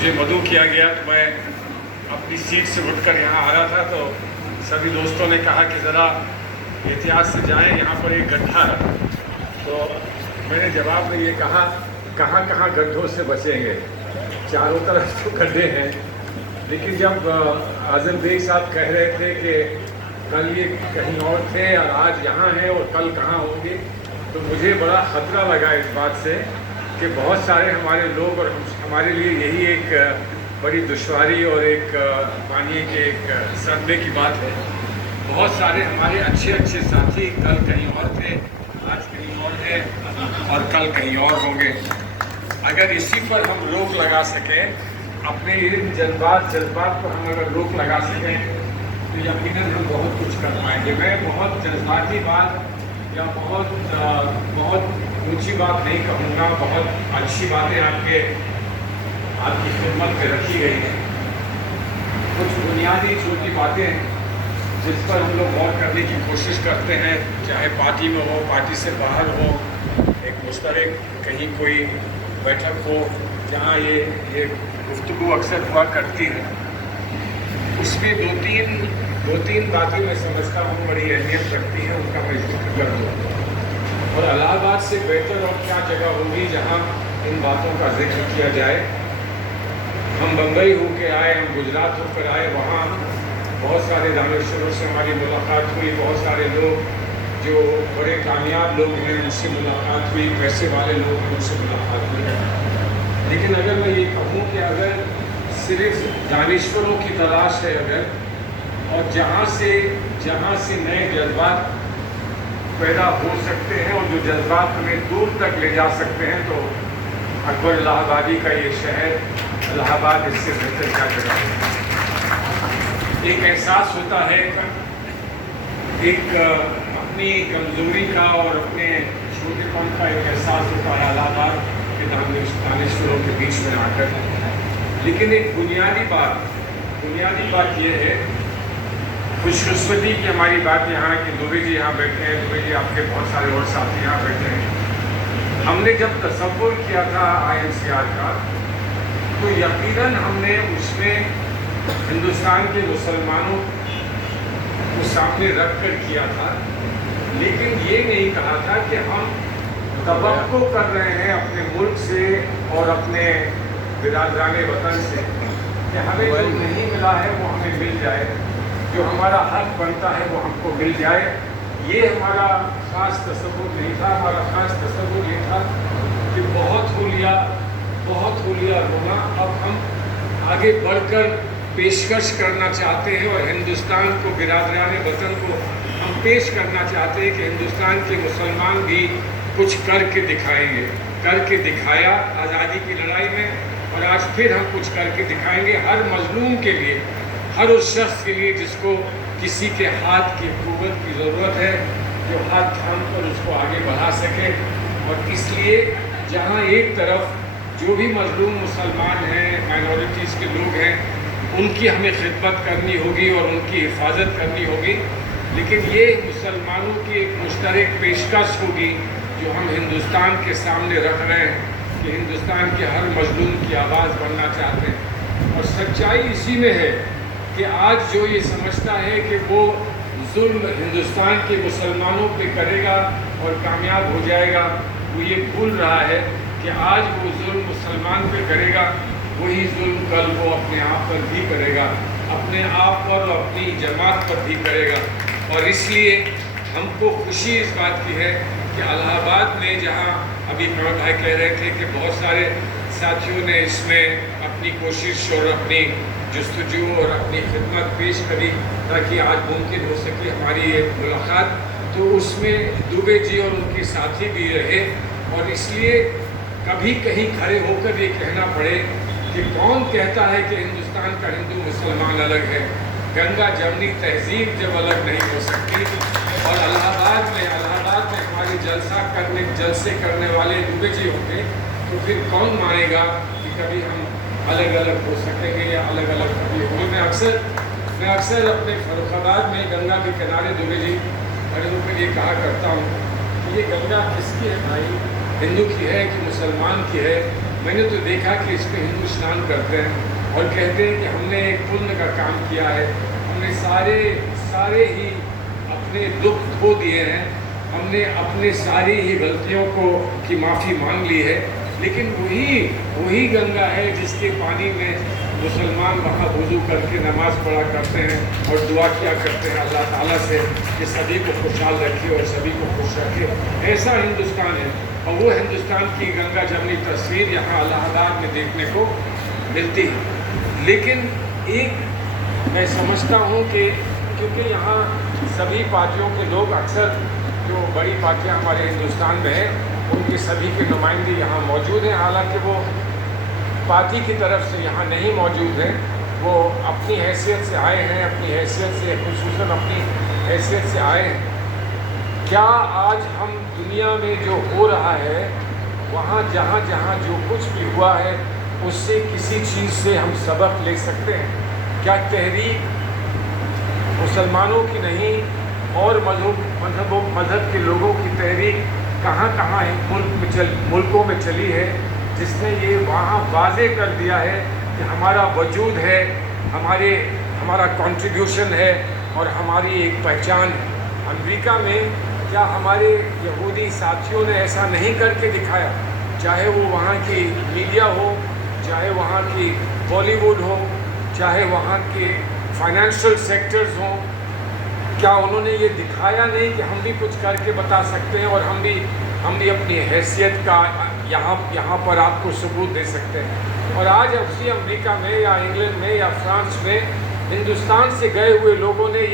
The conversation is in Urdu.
مجھے مدعو کیا گیا تو میں اپنی سیٹ سے اٹھ کر یہاں آ رہا تھا تو سبھی دوستوں نے کہا کہ ذرا احتیاط سے جائیں، یہاں پر ایک گڈھا ہے۔ تو میں نے جواب میں یہ کہا کہاں کہاں گڈھوں سے بچیں گے، چاروں طرف تو گڈھے ہیں۔ لیکن جب اعظم بیگ صاحب کہہ رہے تھے کہ کل یہ کہیں اور تھے اور آج یہاں ہیں اور کل کہاں ہوں گے، تو مجھے بڑا خطرہ لگا اس بات سے کہ بہت سارے ہمارے لوگ، اور ہمارے لیے یہی ایک بڑی دشواری اور ایک مانیے کہ ایک صدمے کی بات ہے، بہت سارے ہمارے اچھے اچھے ساتھی کل کہیں اور تھے، آج کہیں اور ہیں اور کل کہیں اور ہوں گے۔ اگر اسی پر ہم روک لگا سکیں، اپنے ان جذبات کو ہم اگر روک لگا سکیں تو یقیناً ہم بہت کچھ کر پائیں گے۔ میں بہت جذباتی بات یا بہت اونچی بات نہیں کہوں گا، بہت اچھی باتیں آپ کی خدمت میں رکھی گئی ہیں۔ کچھ بنیادی چھوٹی باتیں جس پر ہم لوگ غور کرنے کی کوشش کرتے ہیں، چاہے پارٹی میں ہو، پارٹی سے باہر ہو، ایک مشترک کہیں کوئی بیٹھک ہو جہاں یہ گفتگو اکثر ہوا کرتی ہے، اس میں دو تین باتیں میں سمجھتا ہوں بڑی اہمیت رکھتی ہیں، ان کا میں ذکر کر دوں۔ اور الہ آباد سے بہتر اور کیا جگہ ہوگی جہاں ان باتوں کا ذکر کیا جائے۔ ہم بمبئی ہو کے آئے، ہم گجرات ہو کر آئے، وہاں بہت سارے دانشوروں سے ہماری ملاقات ہوئی، بہت سارے لوگ جو بڑے کامیاب لوگ ہیں ان سے ملاقات ہوئی، پیسے والے لوگ ہیں ان سے ملاقات ہوئی۔ لیکن اگر میں یہ کہوں کہ اگر صرف دانشوروں کی تلاش ہے اگر، اور جہاں سے نئے جذبات پیدا ہو سکتے ہیں اور جو جذبات ہمیں دور تک لے جا سکتے ہیں، تو اکبر الہ آبادی کا یہ شہر الہ آباد اس سے بہتر کیا جگہ ہے۔ ایک احساس ہوتا ہے، ایک اپنی کمزوری کا اور اپنے چھوٹے پن کا ایک احساس ہوتا ہے الہ آباد کے دانشوروں کے بیچ میں آ کر۔ لیکن ایک بنیادی بات یہ ہے، خوش قسمتی کی ہماری بات یہاں کہ دوبے جی یہاں بیٹھے ہیں، دوبے جی آپ کے بہت سارے اور ساتھی یہاں بیٹھے ہیں۔ ہم نے جب تصور کیا تھا INCR کا تو یقیناً ہم نے اس میں ہندوستان کے مسلمانوں کو سامنے رکھ کر کیا تھا، لیکن یہ نہیں کہا تھا کہ ہم توقع کر رہے ہیں اپنے ملک سے اور اپنے برادران وطن سے کہ ہمیں جو نہیں ملا ہے وہ ہمیں مل جائے، جو ہمارا حق بنتا ہے وہ ہم کو مل جائے۔ یہ ہمارا خاص تصور نہیں تھا۔ ہمارا خاص تصور یہ تھا کہ بہت ہو لیا رونا، اب ہم آگے بڑھ کر پیشکش کرنا چاہتے ہیں اور ہندوستان کو، برادران وطن کو ہم پیش کرنا چاہتے ہیں کہ ہندوستان کے مسلمان بھی کچھ کر کے دکھائیں گے، کر کے دکھایا آزادی کی لڑائی میں، اور آج پھر ہم کچھ کر کے دکھائیں گے ہر مظلوم کے لیے، ہر اس شخص کے لیے جس کو کسی کے ہاتھ کی قوت کی ضرورت ہے، جو ہاتھ تھام کر اس کو آگے بڑھا سکے۔ اور اس لیے جہاں ایک طرف جو بھی مظلوم مسلمان ہیں، مائنورٹیز کے لوگ ہیں، ان کی ہمیں خدمت کرنی ہوگی اور ان کی حفاظت کرنی ہوگی، لیکن یہ مسلمانوں کی ایک مشترک پیشکش ہوگی جو ہم ہندوستان کے سامنے رکھ رہے ہیں کہ ہندوستان کے ہر مظلوم کی آواز بننا چاہتے ہیں۔ اور سچائی اسی میں ہے کہ آج جو یہ سمجھتا ہے کہ وہ ظلم ہندوستان کے مسلمانوں پہ کرے گا اور کامیاب ہو جائے گا، وہ یہ بھول رہا ہے کہ آج وہ ظلم مسلمان پہ کرے گا، وہی ظلم کل وہ اپنے آپ پر بھی کرے گا، اپنے آپ پر اور اپنی جماعت پر بھی کرے گا۔ اور اس لیے ہم کو خوشی اس بات کی ہے کہ الہ آباد میں، جہاں ابھی پرو بھائی کہہ رہے تھے کہ بہت سارے ساتھیوں نے اس میں اپنی کوشش اور اپنی جستجو اور اپنی خدمت پیش کری تاکہ آج ممکن ہو سکے ہماری یہ ملاقات، تو اس میں دوبے جی اور ان کے ساتھی بھی رہے۔ اور اس لیے کبھی کہیں کھڑے ہو کر یہ کہنا پڑے کہ کون کہتا ہے کہ ہندوستان کا ہندو مسلمان الگ ہے، گنگا جمنی تہذیب جب الگ نہیں ہو سکتی، اور الہ آباد میں ہمارے جلسے کرنے والے دوبے جی ہوں گے، تو پھر کون مانے گا کہ کبھی ہم الگ الگ ہو سکیں گے یا الگ الگ کبھی ہوں گے۔ میں اکثر اپنے فروخ آباد میں گنگا کے کنارے دوبے جی کھڑے ہو کر یہ کہا کرتا ہوں کہ یہ گنگا کس کی ہے بھائی؟ ہندو کی ہے کہ مسلمان کی ہے؟ میں نے تو دیکھا کہ اس میں ہندو اسنان کرتے ہیں اور کہتے ہیں کہ ہم نے ایک پن کا کام کیا ہے، ہم نے سارے ہی اپنے دکھ دھو دیے ہیں، ہم نے اپنے ساری ہی غلطیوں کی معافی مانگ لی ہے۔ لیکن وہی گنگا ہے جس کے پانی میں مسلمان وہاں وضو کر کے نماز پڑھا کرتے ہیں اور دعا کیا کرتے ہیں اللہ تعالیٰ سے کہ سبھی کو خوشحال رکھے اور سبھی کو خوش رکھے۔ ایسا ہندوستان ہے، اور وہ ہندوستان کی گنگا جمنی تصویر یہاں الہ آباد میں دیکھنے کو ملتی ہے۔ لیکن ایک میں سمجھتا ہوں کہ کیونکہ یہاں سبھی پارٹیوں کے لوگ، اکثر جو بڑی پارٹیاں ہمارے ہندوستان میں ہیں ان کے سبھی کے نمائندے یہاں موجود ہیں، حالانکہ وہ پارٹی کی طرف سے یہاں نہیں موجود ہیں، وہ اپنی حیثیت سے آئے ہیں، اپنی حیثیت سے، خصوصاً اپنی حیثیت سے آئے ہیں۔ کیا آج ہم دنیا میں جو ہو رہا ہے وہاں جہاں جو کچھ بھی ہوا ہے اس سے کسی چیز سے ہم سبق لے سکتے ہیں؟ کیا تحریک مسلمانوں کی نہیں اور مذہب کے لوگوں کی تحریک کہاں ملکوں میں چلی ہے جس نے یہ وہاں واضح کر دیا ہے کہ ہمارا وجود ہے، ہمارا کنٹریبیوشن ہے اور ہماری ایک پہچان ہے۔ امریکہ میں کیا ہمارے یہودی ساتھیوں نے ایسا نہیں کر کے دکھایا؟ چاہے وہ وہاں کی میڈیا ہو، چاہے وہاں کی بالی ووڈ ہو، چاہے وہاں کے فائنینشیل سیکٹرز ہوں، کیا انہوں نے یہ دکھایا نہیں کہ ہم بھی کچھ کر کے بتا سکتے ہیں اور ہم بھی اپنی حیثیت کا یہاں پر آپ کو ثبوت دے سکتے ہیں؟ اور آج اسی امریکہ میں یا انگلینڈ میں یا فرانس میں ہندوستان سے گئے ہوئے لوگوں نے